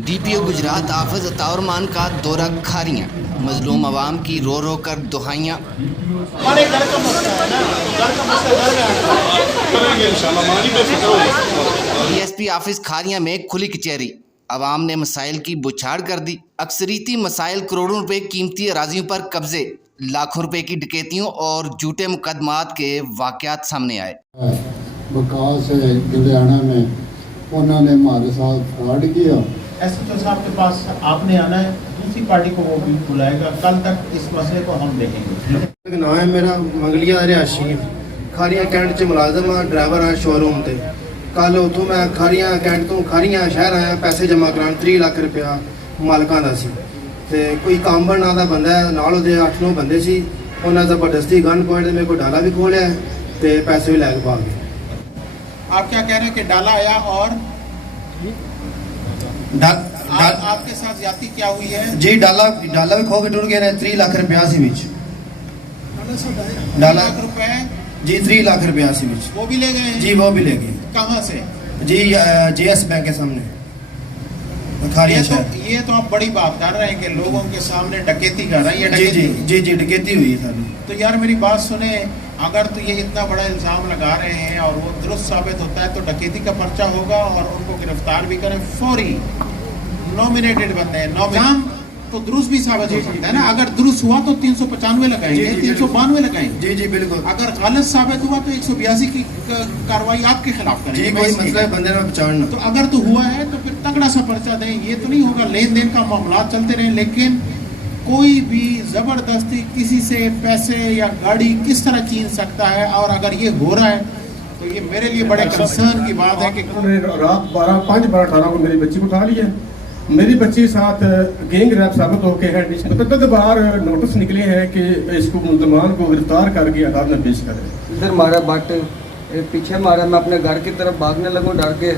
D P O Gujarat हाफिज अताउर मान का दौरा खारियाँ, मजलूम अवाम की रो रो कर दुहाइयाँ। हमारे घर का मसला है ना, घर का मसला घर में करेंगे इंशाल्लाह, मानी पे फिक्र हो। DSP ऑफिस खारियाँ में खुली कचहरी, अवाम ने मसाइल की बुछाड़ कर दी। अक्सरीती मसाइल करोड़ों रुपए कीमती अराजियों पर कब्जे, लाखों रुपए की डकैतियों और झूठे मुकदमात के वाक़यात सामने आए। बकास है लुधियाना में उन्होंने हमारे साथ फ्रॉड किया। एसएचओ साहब के पास आपने आना है, दूसरी पार्टी को वो भी बुलाएगा, कल तक इस मसले को हम देखेंगे। नाम है मेरा मंगलिया रिहाशी खारियां कैंट च मुलाजम हाँ, ड्राइवर हाँ शोरूम ते। कल उतों मैं खारियां कैंट तो खारियां शहर आया पैसे जमा कराने 3 लाख रुपया मालकां दा सी ते कोई कांबन नाम दा बंदा है नाल ओहदे 8-9 बंदे सी, उन्हें जबरदस्ती गन पॉइंट मेरे को डाला भी खोलिया ते पैसे भी लैके भाग गए। आप क्या कह रहे हैं कि डाला आया और आपके साथ ज्यादती क्या हुई है? जी डाला भी खो के टुर गए 3 लाख रुपया सी विच डाला रुपए जी 3 लाख रुपया सी विच वो भी ले गए हैं? जी वो भी ले गए। कहाँ से? जी JS बैंक के सामने खारियां शहर। ये तो आप बड़ी बात कर रहे हैं कि लोगों के सामने डकैती कर रहे हैं। जी जी जी जी डकैती हुई है सारी। तो यार मेरी बात सुने, अगर तो ये इतना बड़ा इल्ज़ाम लगा रहे हैं और वो दुरुस्त साबित होता है तो डकैती का पर्चा होगा और उनको गिरफ्तार भी करें फौरी। नॉमिनेटेड बंदे हैं, नॉमिनेट तो दुरुस्त भी साबित हो सकता है ना। अगर दुरुस्त हुआ तो 395 लगाएंगे, 392 लगाएंगे। जी जी बिल्कुल। अगर गलत साबित हुआ तो 182 की कार्रवाई आपके खिलाफ करेंगे। जी कोई मसला है बंदे ने पहचानना। तो अगर तो हुआ है तो फिर तगड़ा सा पर्चा दें। ये तो नहीं होगा लेन देन का मामला चलते रहे, लेकिन कोई भी जबरदस्ती किसी से पैसे या गाड़ी किस तरह छीन सकता है। और अगर ये हो रहा है तो ये मेरे लिए बड़े कंसर्न की बात है कि रात 5-12-18 को मेरी बच्ची को उठा लिया। मेरी बच्ची साथ गैंग रैप साबित होके है। मुतअद्दिद बार नोटिस निकले हैं कि इसको मुल्ज़मान को गिरफ्तार करके अदालत में पेश करें। इधर मारा बट पीछे मारा, मैं अपने घर की तरफ भागने लगूं डर के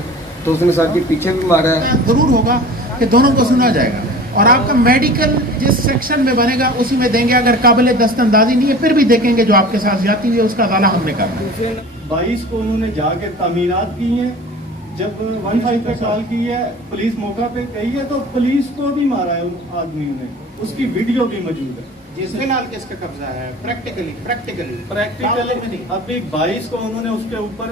तो उसने साथ के पीछे भी मारा है। जरूर होगा कि दोनों को सुना जाएगा और आपका मेडिकल जिस सेक्शन में बनेगा उसी में देंगे। अगर काबिल दस्तंदाजी नहीं है फिर भी देखेंगे जो आपके साथ ज्यादती हुई है उसका अदाला हमने करना है। 22 को उन्होंने जाके तामीरात की हैं। जब 15 पे कॉल की है, पुलिस मौका पे गई है तो पुलिस को भी मारा है उन आदमियों ने, उसकी वीडियो भी मौजूद है। जिस फिलहाल किसका कब्जा है? प्रैक्टिकली अभी 22 को उन्होंने उसके ऊपर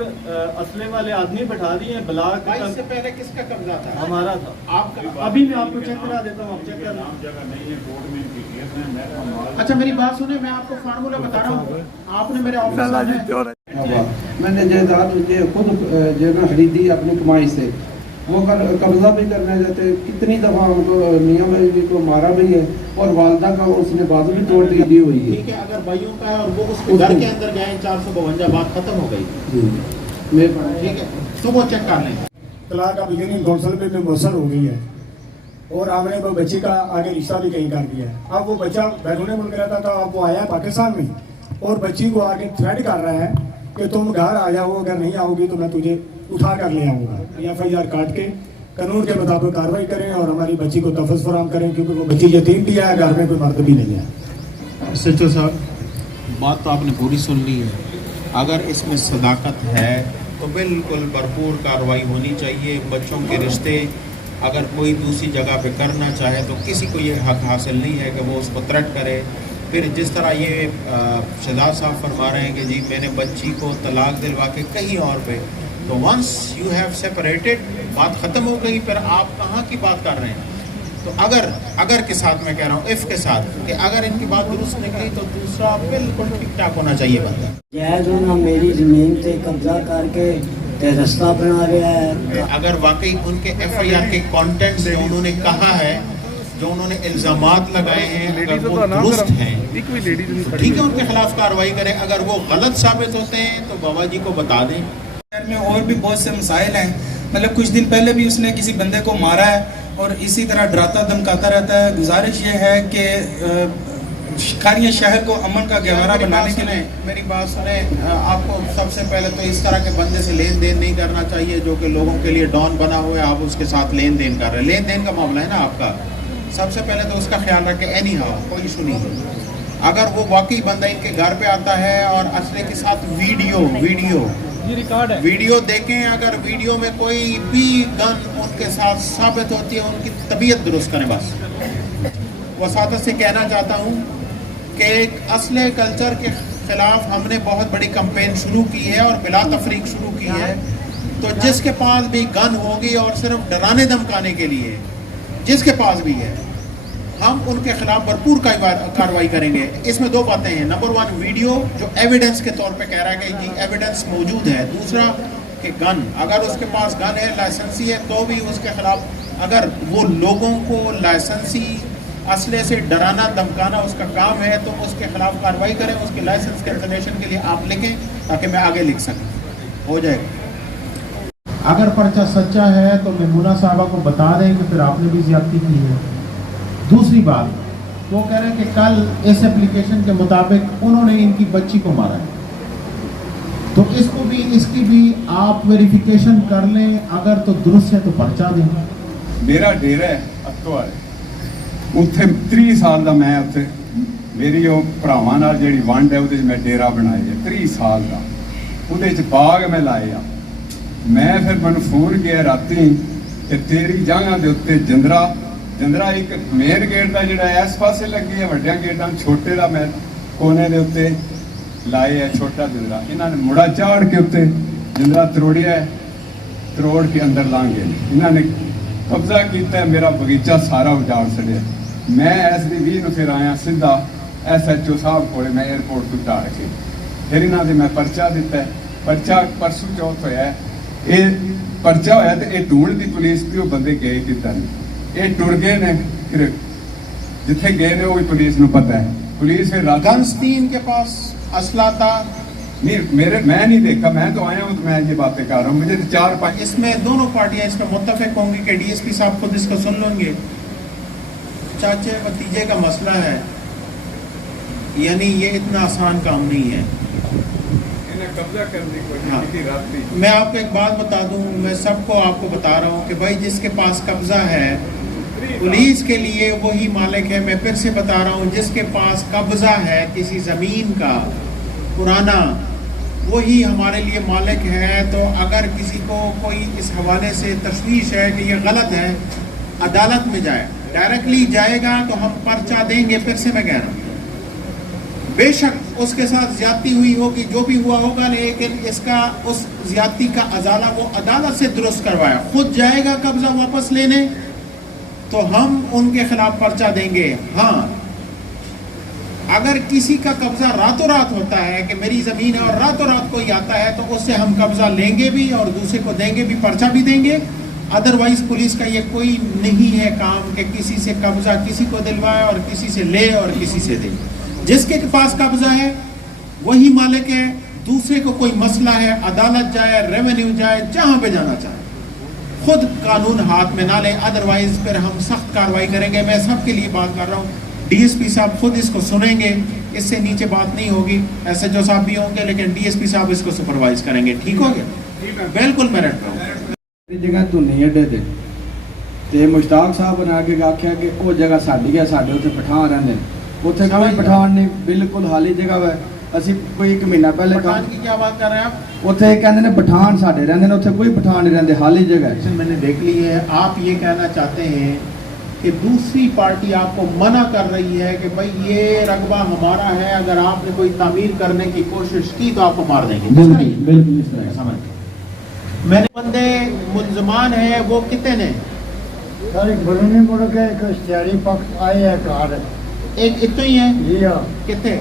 असले वाले आदमी बैठा दिए हैं। ब्लॉक 22 से पहले किसका कब्जा था? हमारा था। आपका? अभी मैं आपको चेक करा देता हूँ, आप चेक करना। अच्छा मेरी बात सुने, मैं आपको फार्मूला बता रहा हूँ। आपने मेरे ऑफिस मैंने जायदाद खुद जो ना खरीदी अपनी कमाई से, वो कब्जा भी करने जाते। कितनी दफ़ा उनको मियाँ भाई को मारा भी है और वालदा का उसने बाजू भी तोड़ दी हुई है। ठीक है, अगर भाइयों का है और वो उसके घर के अंदर गए 452 बात खत्म हो गई। ठीक है तो वो चेक कर लें। तलाक अब यूनियन काउंसिल में भी मुसर हो गई है और आपने वो बच्ची का आगे रिश्ता भी कहीं कर दिया है। अब वो बच्चा बैरून मुल्क रहता था, अब वो आया पाकिस्तान में और बच्ची को आगे थ्रेट कर रहा है कि तुम घर आ जाओ, अगर नहीं आओगी तो मैं तुझे उठा कर ले आऊँगा। FIR काट के कानून के मुताबिक कार्रवाई करें और हमारी बच्ची को तहफ़्फ़ुज़ फराहम करें, क्योंकि वो बच्ची यतीम भी है, घर में कोई मर्द भी नहीं है। सचो साहब बात तो आपने पूरी सुन ली है। अगर इसमें सदाकत है तो बिल्कुल भरपूर कार्रवाई होनी चाहिए। बच्चों के रिश्ते अगर कोई दूसरी जगह पे करना चाहे तो किसी को ये हक हासिल नहीं है कि वो उसको थ्रेट करे। फिर जिस तरह ये शहजाद साहब फरमा रहे हैं कि जी मैंने बच्ची को तलाक दिलवा के कहीं और पे, तो वंस यू हैव सेपरेटेड बात ख़त्म हो गई, फिर आप कहाँ की बात कर रहे हैं? तो अगर के साथ मैं कह रहा हूँ, इफ़ के साथ, कि अगर इनकी बात दुरुस्त निकली तो दूसरा बिल्कुल ठीक ठाक होना चाहिए बंदा। जैद ना मेरी ज़मीन से कब्जा करके रास्ता बना रहा है। अगर वाकई उनके FIR के कंटेंट से उन्होंने कहा है, जो उन्होंने इल्ज़ामात लगाए हैं, अगर वो दुरुस्त हैं तो ठीक है उनके खिलाफ कार्रवाई करें। अगर वो गलत साबित होते हैं तो बाबा जी को बता दें। में और भी बहुत से मसाइल हैं। मतलब कुछ दिन पहले भी उसने किसी बंदे को मारा है और इसी तरह डराता धमकाता रहता है। गुजारिश ये है कि खारियां शहर को अमन का गहवारा बनाने के लिए मेरी बात सुने। आपको सबसे पहले तो इस तरह के बंदे से लेन देन नहीं करना चाहिए जो कि लोगों के लिए डॉन बना हुआ है। आप उसके साथ लेन देन कर रहे हैं, लेन देन का मामला है ना आपका। सबसे पहले तो उसका ख्याल रखें। एनी हाउ कोई इशू नहीं है। अगर वो वाकई बंदा इनके घर पे आता है और असले के साथ वीडियो ये रिकॉर्ड है। वीडियो देखें, अगर वीडियो में कोई भी गन उनके साथ साबित होती है, उनकी तबीयत दुरुस्त करें। बस वसातत से कहना चाहता हूँ कि एक असले कल्चर के खिलाफ हमने बहुत बड़ी कैंपेन शुरू की है और बिला तफरीक शुरू की है। तो जिसके पास भी गन होगी और सिर्फ डराने धमकाने के लिए जिसके पास भी है, हम उनके खिलाफ भरपूर कार्रवाई करेंगे। इसमें दो बातें हैं। नंबर 1, वीडियो जो एविडेंस के तौर पे कह रहा है कि जी एविडेंस मौजूद है। दूसरा कि गन, अगर उसके पास गन है, लाइसेंसी है, तो भी उसके खिलाफ अगर वो लोगों को लाइसेंसी असले से डराना धमकाना उसका काम है तो उसके खिलाफ कार्रवाई करें। उसके लाइसेंस कैंसलेशन के लिए आप लिखें ताकि मैं आगे लिख सकूं। हो जाएगा। अगर पर्चा सच्चा है तो मेमूना साहबा को बता दें कि फिर आपने भी ज्यादती की है। दूसरी बात, वो कह रहे हैं कि कल इस एप्लीकेशन के मुताबिक उन्होंने इनकी बच्ची को मारा है, तो इसको भी इसकी भी आप वेरिफिकेशन कर लें। अगर तो दुरुस्त है तो पर्चा दें। मेरा डेरा है अत्तवार, उत्थे 30 साल का मैं उत्थे मेरी वो भरावां नाल जिहड़ी वंड है उहदे च मैं डेरा बनाया है 30 साल का। उहदे च बाग मैं लाए आ। मैं फिर मैनूं फोन किया राती कि तेरी जगह के उत्ते जंदरा एक मेन गेट का जिहड़ा इस पासे लगी है, वड्डियां गेटां छोटे का मैं कोने के उत्ते लाए है छोटा जंदरा। इन्होंने मुड़ा चाड़ के उत्ते जंदरा तरोड़िया है, तरोड़ के अंदर लांघ गए। इन्होंने कब्जा किया, मेरा बगीचा सारा उजाड़ छड़िया। मैं SD20 फिर आया सीधा SHO साहब को, मैं एयरपोर्ट तो उतार के फिर इन्हों से मैं पर्चा दिता है। पर्चा परसों चौथ होया, ये पर्चा होया तो ये ढूंढ दी पुलिस की, वो बंदे गए कितना नहीं, ये टुर गए ने। फिर जिथे गए ने वो भी पुलिस को पता है। पुलिस फिर गन्स थी इनके पास, असला था नहीं, मैं नहीं देखा, मैं तो आया हूँ तो मैं ये बातें कर रहा हूँ। मुझे तो 4-5 इसमें दोनों पार्टियां इसमें मुत्तफिक होंगी कि DSP साहब खुद इसको सुन लेंगे। चाचे भतीजे का मसला है, यानी ये इतना आसान काम नहीं है। कब्जा करने को हाँ। मैं आपको एक बात बता दूं, मैं सबको आपको बता रहा हूँ कि भाई जिसके पास कब्जा है पुलिस के लिए वही मालिक है। मैं फिर से बता रहा हूँ, जिसके पास कब्जा है किसी ज़मीन का पुराना, वही हमारे लिए मालिक है। तो अगर किसी को कोई इस हवाले से तशवीश है कि ये गलत है, अदालत में जाए, डायरेक्टली जाएगा तो हम पर्चा देंगे। फिर से मैं कह रहा हूँ, बेशक उसके साथ ज्यादती हुई होगी, जो भी हुआ होगा, लेकिन इसका उस ज्यादती का अजाला वो अदालत से दुरुस्त करवाया। खुद जाएगा कब्जा वापस लेने तो हम उनके खिलाफ पर्चा देंगे। हाँ, अगर किसी का कब्जा रातों रात होता है कि मेरी ज़मीन है और रातों रात कोई आता है तो उससे हम कब्जा लेंगे भी और दूसरे को देंगे भी, पर्चा भी देंगे। अदरवाइज पुलिस का ये कोई नहीं है काम कि किसी से कब्जा किसी को दिलवाए और किसी से ले और किसी से दे। जिसके पास कब्जा है वही मालिक है। दूसरे को कोई मसला है, अदालत जाए, रेवेन्यू जाए, जहां पे जाना चाहे, खुद कानून हाथ में ना ले, अदरवाइज फिर हम सख्त कार्रवाई करेंगे। मैं सबके लिए बात कर रहा हूँ, DSP साहब खुद इसको सुनेंगे, इससे नीचे बात नहीं होगी। SHO साहब भी होंगे, लेकिन DSP साहब इसको सुपरवाइज करेंगे। ठीक हो गया? बिल्कुल मेरिट पे जगह तू नहीं अड्डे दे ते मुश्ताक साहब ने आगे आख्या कि वो जगह साडी है, साडे उत्थे पठान रहंदे ने, उत्थे कोई पठान नहीं, बिल्कुल खाली जगह है। ਅਸੀਂ ਕੋਈ 1 ਮਹੀਨਾ ਪਹਿਲੇ पठान की क्या बात कर रहे हैं आप? ਉੱਥੇ ਕਹਿੰਦੇ ਨੇ ਪਠਾਨ ਸਾਡੇ ਰਹਿੰਦੇ ਨੇ, ਉੱਥੇ ਕੋਈ ਪਠਾਨ नहीं रहते, खाली जगह है। मैंने देख ली है। आप ये कहना चाहते हैं कि दूसरी पार्टी आपको मना कर रही है कि भाई ये रकबा हमारा है, अगर आपने कोई तामीर करने की कोशिश की तो आपको मार देंगे। बिल्कुल इस तरह समझ। मैंने बंदे मुलजमान है वो कितने ने? सर एक बरूनी मुड़ के एक इश्तिहारी पक्ष आए है कार, एक इतने ही है जी हाँ, कितने?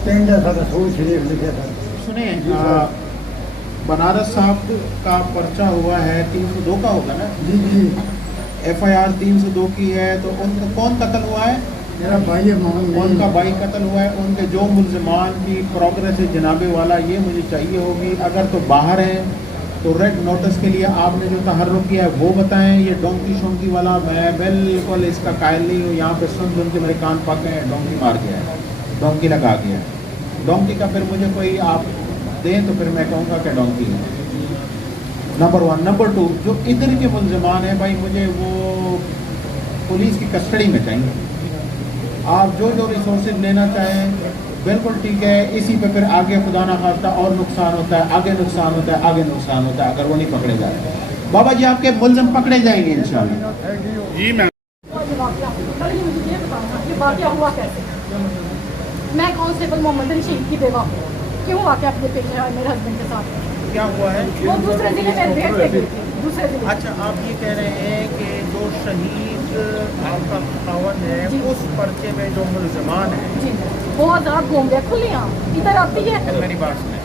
पिंड है सर, रसूल शरीफ लिखे सर। सुने बनारस साहब का पर्चा हुआ है 302 का होगा ना जी जी, FIR 302 की है। तो उनका कौन कत्ल हुआ है? मेरा भाई है मोहन, उनका भाई कत्ल हुआ है। उनके जो मुलजमान की प्रोग्रेस है जनाबे वाला, ये मुझे चाहिए होगी। अगर तो बाहर हैं तो रेड नोटिस के लिए आपने जो तहर्रुक किया है वो बताएं। ये डोंकी शोंकी वाला मैं बिल्कुल इसका कायल नहीं हूँ। यहाँ पे सुन सुन के मेरे कान पक गए हैं। डोंकी मार गया है, डोंकी लगा गया है। डोंकी का फिर मुझे कोई आप दें तो फिर मैं कहूँगा कि डोंकी है। नंबर 1। नंबर 2, जो इधर के मुलजमान हैं भाई, मुझे वो पुलिस की कस्टडी में चाहिए। आप जो जो रिसोर्सेज लेना चाहें बिल्कुल ठीक है, इसी पे फिर आगे खुदा ना खास्ता और नुकसान होता है, आगे नुकसान होता है, आगे नुकसान होता है, अगर वो नहीं पकड़े जाते। बाबा जी आपके मुलजिम पकड़े जाएंगे इंशाल्लाह। जी मैं हुआ कैसे? मैं कांस्टेबल मोहम्मद रशीद की बेवा हूँ। क्यों वाकया आपके पेश आया मेरे हस्बैंड के साथ? क्या हुआ है? वो दूसरे जिले में रेड पे गई थी, दूसरे जिले। अच्छा, आप ये कह रहे हैं कि जो शहीद आपका खावन है उस पर्चे में जो मुलजमान है जी वो आजाद घूम गए खुली आम इधर आती है। मेरी बात सुने,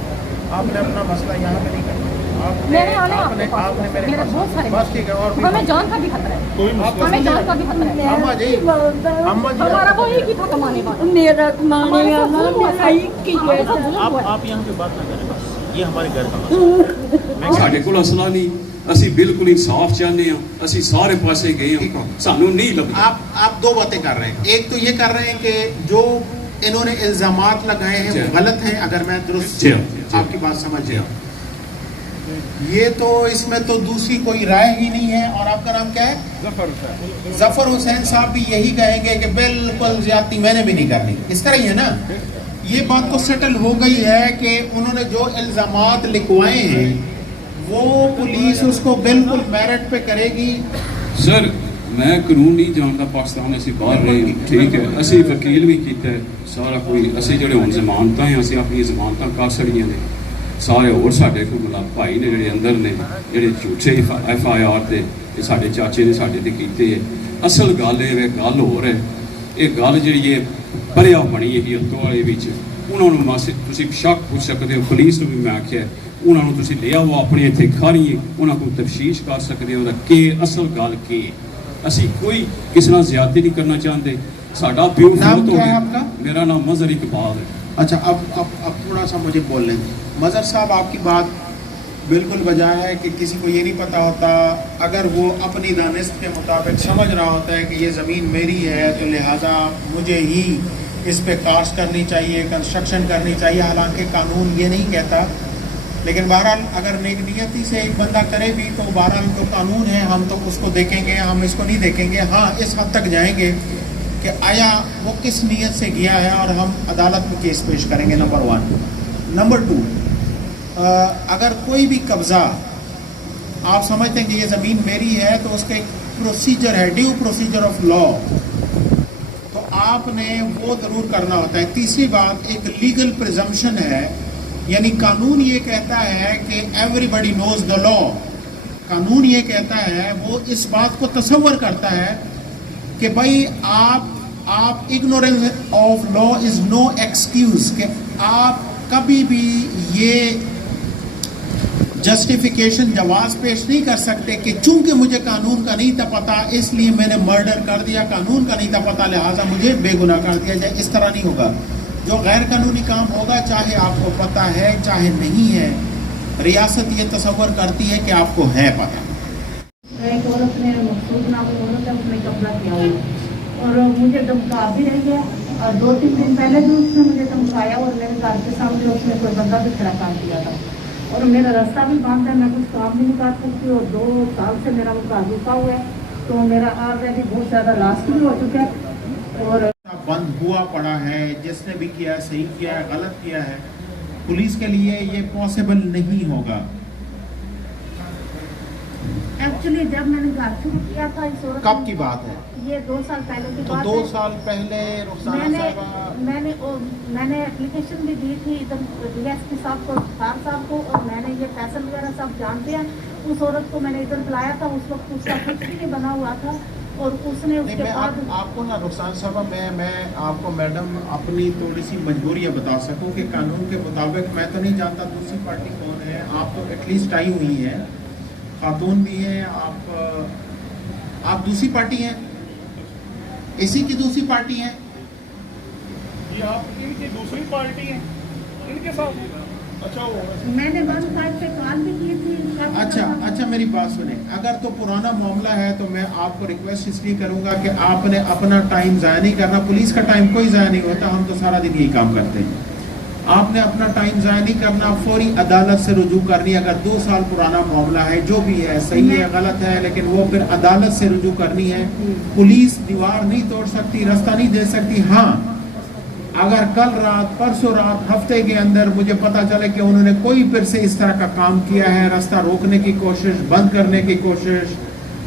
आपने अपना मसला यहाँ पे नहीं करना, मेरे आने आपने मेरे बहुत सारे बस ठीक है। और हमें जान का भी खतरा है, हमें जान का भी खतरा है। अम्मा जी, अम्मा जी हमारा वो एक ही था कमाने वाला, मेरा कमाने वाला एक ही है। आप यहाँ पे बात ना करें, बस ये हमारे घर का ਸਾਡੇ ਕੋਲ ਅਸਲਾ ਨਹੀਂ, ਅਸੀਂ ਬਿਲਕੁਲ ਇਨਸਾਫ ਚਾਹੁੰਦੇ ਹਾਂ, ਅਸੀਂ ਸਾਰੇ ਪਾਸੇ ਗਏ ਹਾਂ, ਸਾਨੂੰ ਨਹੀਂ ਲੱਭਦਾ। आप दो बातें कर रहे हैं, एक तो ये कर रहे हैं कि जो इन्होंने इल्जामात लगाए हैं वो गलत हैं, अगर मैं दुरुस्त आपकी बात समझ गया। ये तो इसमें तो दूसरी कोई राय ही नहीं है। और आपका नाम क्या है? जफर हुसैन साहब भी यही कहेंगे कि बिल्कुल ज्यादती मैंने भी नहीं करनी, इस तरह ही है ना। ये बात तो सेटल हो गई है कि उन्होंने जो इल्जामात लिखवाए हैं वो पुलिस उसको बिल्कुल मेरिट पे करेगी। ਸਰ ਮੈਂ ਕਾਨੂੰਨ ਨਹੀਂ ਜਾਣਦਾ, ਪਾਕਿਸਤਾਨ ਅਸੀਂ ਬਾਹਰ ਰਹੇ, ਠੀਕ ਹੈ, ਅਸੀਂ ਵਕੀਲ ਵੀ ਕੀਤਾ ਸਾਰਾ ਕੋਈ, ਅਸੀਂ ਜਿਹੜੇ ਹੁਣ ਜ਼ਮਾਨਤਾਂ ਹੈ ਅਸੀਂ ਆਪਣੀਆਂ ਜ਼ਮਾਨਤਾਂ ਕਰ ਛੜੀਆਂ ਨੇ, ਸਾਰੇ ਹੋਰ ਸਾਡੇ ਕੋਲ ਮਤਲਬ ਭਾਈ ਨੇ ਜਿਹੜੇ ਅੰਦਰ ਨੇ, ਜਿਹੜੇ ਝੂਠੇ FIR ਤੇ ਇਹ ਸਾਡੇ ਚਾਚੇ ਨੇ ਸਾਡੇ ਤੇ ਕੀਤੇ ਹੈ। ਅਸਲ ਗੱਲ ਇਹ ਹੈ, ਗੱਲ ਹੋਰ ਹੈ, ਇਹ ਗੱਲ ਜਿਹੜੀ ਹੈ ਭਰਿਆ ਬਣੀ ਹੈ ਹੱਥੋਂ ਵਾਲੇ ਵਿੱਚ, ਉਹਨਾਂ ਨੂੰ ਮਾਸੇ ਤੁਸੀਂ ਸ਼ੱਕ ਪੁੱਛ ਸਕਦੇ ਹੋ, ਪੁਲਿਸ ਨੂੰ ਵੀ ਮੈਂ ਆਖਿਆ ਉਹਨਾਂ ਨੂੰ ਤੁਸੀਂ ਲਿਆਓ ਆਪਣੇ ਇੱਥੇ ਖੜੀਏ, ਉਹਨਾਂ ਕੋਲ ਤਫਤੀਸ਼ ਕਰ ਸਕਦੇ ਹੋ ਕਿ ਅਸਲ ਗੱਲ ਕੀ ਹੈ। ਅਸੀਂ ਕੋਈ ਕਿਸੇ ਨਾਲ ਜ਼ਿਆਦਤੀ ਨਹੀਂ ਕਰਨਾ ਚਾਹੁੰਦੇ, ਸਾਡਾ ਪਿਓ ਫੌਤ ਹੋ ਗਿਆ। मेरा नाम मजहर इकबाल है। अच्छा, अब थोड़ा सा मुझे बोल लें। मजहर साहब आपकी बात बिल्कुल बजाय है कि किसी को ये नहीं पता होता, अगर वो अपनी दानिश के मुताबिक समझ रहा होता है कि ये ज़मीन मेरी है तो लिहाजा मुझे ही इस पे कास्ट करनी चाहिए, कंस्ट्रक्शन करनी चाहिए, हालांकि कानून ये नहीं कहता। लेकिन बहरहाल अगर नेक नियति से एक बंदा करे भी तो बहरहाल तो कानून है, हम तो उसको देखेंगे, हम इसको नहीं देखेंगे। हाँ, इस हद तक जाएंगे कि आया वो किस नीयत से गया है और हम अदालत में केस पेश करेंगे, नंबर 1। नंबर 2, अगर कोई भी कब्ज़ा आप समझते हैं कि ये ज़मीन मेरी है तो उसका एक प्रोसीजर है, ड्यू प्रोसीजर ऑफ लॉ, तो आपने वो ज़रूर करना होता है। तीसरी बात, एक लीगल प्रिजम्पशन है, यानी कानून ये कहता है कि एवरीबडी नोज द लॉ। कानून ये कहता है, वो इस बात को तसव्वुर करता है कि भाई आप ignorance of law is no excuse, कि आप कभी भी ये जस्टिफिकेशन जवाज़ पेश नहीं कर सकते कि चूंकि मुझे कानून का नहीं था पता इसलिए मैंने मर्डर कर दिया, कानून का नहीं था पता लिहाजा मुझे बेगुनाह कर दिया जाए, इस तरह नहीं होगा। जो गैर कानूनी काम होगा, चाहे आपको पता है चाहे नहीं है, रियासत ये तसव्वुर करती है कि आपको है पता। एक औरत ने मकसूद नाम औरत है, उसने कब्जा किया हुआ और मुझे धमका भी रही है, और 2-3 दिन पहले भी उसने मुझे धमकाया और मेरे घर के सामने उसने कोई बंदा भी खड़ा कर दिया था और मेरा रास्ता भी बंद है, मैं कुछ काम भी नहीं कर सकती और 2 साल से मेरा वो घर रुका हुआ है, तो मेरा ऑलरेडी बहुत ज़्यादा लॉस भी हो चुका है और बंद हुआ पड़ा है। जिसने भी किया सही किया है, गलत किया है, पुलिस के लिए ये पॉसिबल नहीं होगा। एक्चुअली जब मैंने घर शुरू किया था इस औरत, कब की बात है? ये 2 साल पहले की तो बात 2 है। साल पहले रुखसाना साहिबा मैंने एप्लीकेशन भी दी थी इधर DSP साहब को, खान साहब को, और मैंने ये फैसल वगैरह सब जानते हैं। उस औरत को मैंने इधर बुलाया था, उस वक्त उसका कुछ भी नहीं बना हुआ था और उसने उसके बाद आपको ना रुखसाना साहिबा मैं आपको मैडम अपनी थोड़ी सी मजबूरियाँ बता सकूं कि कानून के मुताबिक मैं तो नहीं जानता दूसरी पार्टी कौन है, आप तो एटलीस्ट आई हुई हैं, खातून भी हैं, आप दूसरी पार्टी हैं, इसी की दूसरी पार्टी हैं। ये आप इनकी दूसरी पार्टी है, इनके साथ अच्छा मैंने 1-5 पे कॉल भी की थी। अच्छा मेरी बात सुने, अगर तो पुराना मामला है तो मैं आपको रिक्वेस्ट इसलिए करूंगा कि आपने अपना टाइम ज़ाया नहीं करना, पुलिस का टाइम कोई ज़ाया नहीं होता, हम तो सारा दिन यही काम करते हैं। आपने अपना टाइम ज़ाया नहीं करना, फौरी अदालत से रुजू करनी। अगर 2 साल पुराना मामला है, जो भी है सही है गलत है, लेकिन वो फिर अदालत से रुजू करनी है। पुलिस दीवार नहीं तोड़ सकती, रास्ता नहीं दे सकती। हाँ, अगर कल रात परसों रात हफ्ते के अंदर मुझे पता चले कि उन्होंने कोई फिर से इस तरह का काम किया है, रास्ता रोकने की कोशिश, बंद करने की कोशिश,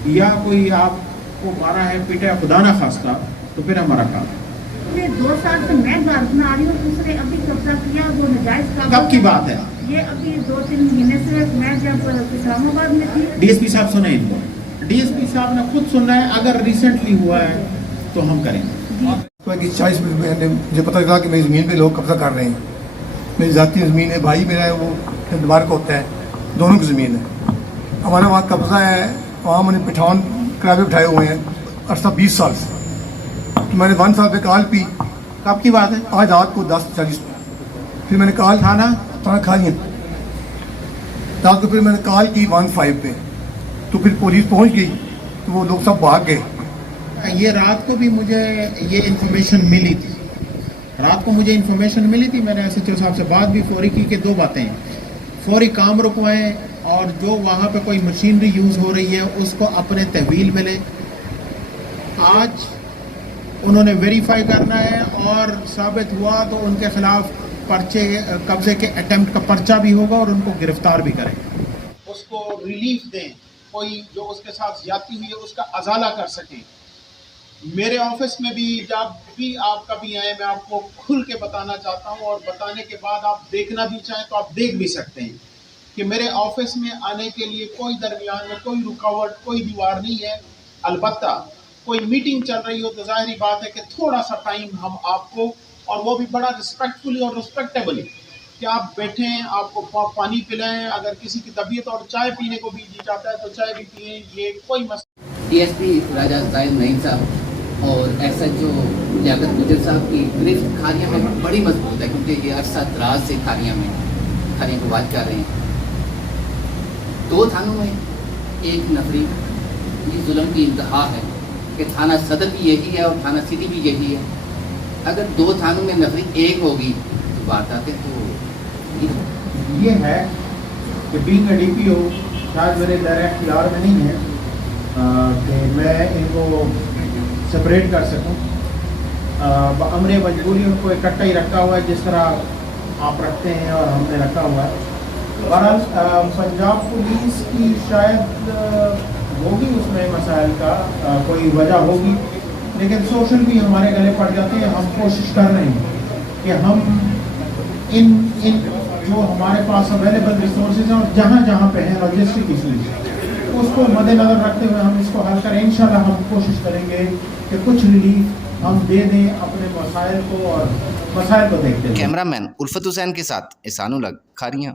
या कोई आपको मारा है, पीटा है, खुदा ना खास्ता, तो फिर हमारा काम है। ये 2 साल से मैं घर बना रही हूँ, दूसरे अभी कब्जा किया, वो नजायज कब्जा। कब की बात है? ये अभी 2-3 महीने से। मैं जब इस्लामाबाद में थी। डीएसपी साहब सुने इनको, डीएसपी साहब ने खुद सुनना है, अगर रिसेंटली हुआ है तो हम करेंगे। 40 मिनट में मुझे पता लगा कि मेरी ज़मीन पे लोग कब्जा कर रहे हैं। मेरी ज़ाती ज़मीन है, भाई मेरा है वो दोबारा को होता है, दोनों की ज़मीन है। हमारा वहाँ कब्जा है, वहाँ मैंने पठान किराए पे बिठाए हुए हैं अर्सा 20 साल से। तो मैंने 1 साल पे कॉल पी। कब की बात है? आज रात को 10:40 फिर मैंने कॉल थाना खा लिया रात को। फिर मैंने कॉल की 15 पे, तो फिर पुलिस पहुँच गई, तो वो लोग सब भाग गए। ये रात को भी मुझे ये इन्फॉर्मेशन मिली थी, रात को मुझे इन्फॉर्मेशन मिली थी। मैंने एसएचओ साहब से बात भी फौरी की कि 2 बातें हैं, फौरी काम रुकवाएं और जो वहाँ पे कोई मशीनरी यूज़ हो रही है उसको अपने तहवील में लें। आज उन्होंने वेरीफाई करना है और साबित हुआ तो उनके खिलाफ पर्चे कब्जे के अटेम्प्ट का पर्चा भी होगा और उनको गिरफ्तार भी करेंगे। उसको रिलीफ दें, कोई जो उसके साथ ज्यादती हुई है उसका अजाला कर सकें। मेरे ऑफिस में भी जब भी आप कभी आए, मैं आपको खुल के बताना चाहता हूं, और बताने के बाद आप देखना भी चाहें तो आप देख भी सकते हैं कि मेरे ऑफिस में आने के लिए कोई दरमियान में कोई रुकावट, कोई दीवार नहीं है। अलबत्ता कोई मीटिंग चल रही हो तो जाहिर बात है कि थोड़ा सा टाइम हम आपको, और वो भी बड़ा रिस्पेक्टफुली और रिस्पेक्टेबली, कि आप बैठें, आपको पानी पिलाएं, अगर किसी की तबीयत और चाय पीने को भी जी जाता है तो चाय भी पिए, ये कोई मसला। डीएसपी राजा जाहिद नईम साहब और एसएचओ लियाकत गुजर साहब की गिरफ्त खारियां में बड़ी मजबूत है, क्योंकि ये अरसा दराज से खारियां को वाच कर रहे हैं। 2 थानों में एक नफरी, ये जुल्म की इंतहा है कि थाना सदर भी यही है और थाना सिटी भी यही है। अगर 2 थानों में नफरी एक होगी तो वारदातें तो ये है कि बीइंग अ डीपीओ शायद मेरे डायरेक्ट इख्तियार में नहीं है कि मैं इनको सेपरेट कर सकूं। अमरे मजबूरी उनको इकट्ठा ही रखा हुआ है जिस तरह आप रखते हैं और हमने रखा हुआ है। बहरहाल पंजाब पुलिस की शायद होगी उसमें मसाइल का कोई वजह होगी, लेकिन सोशल भी हमारे गले पड़ जाते हैं। हम कोशिश कर रहे हैं कि हम इन जो हमारे पास अवेलेबल रिसोर्सेज हैं और जहाँ जहाँ पे हैं लॉजिस्टिक इशूज, उसको मद्देनजर रखते हुए हम इसको हल करें। इंशाल्लाह हम कोशिश करेंगे कि कुछ रिलीफ हम दे दें अपने मसाइल को और मसाइल को देखते हैं। कैमरामैन उल्फत हुसैन के साथ एहसान उल हक, खारियां।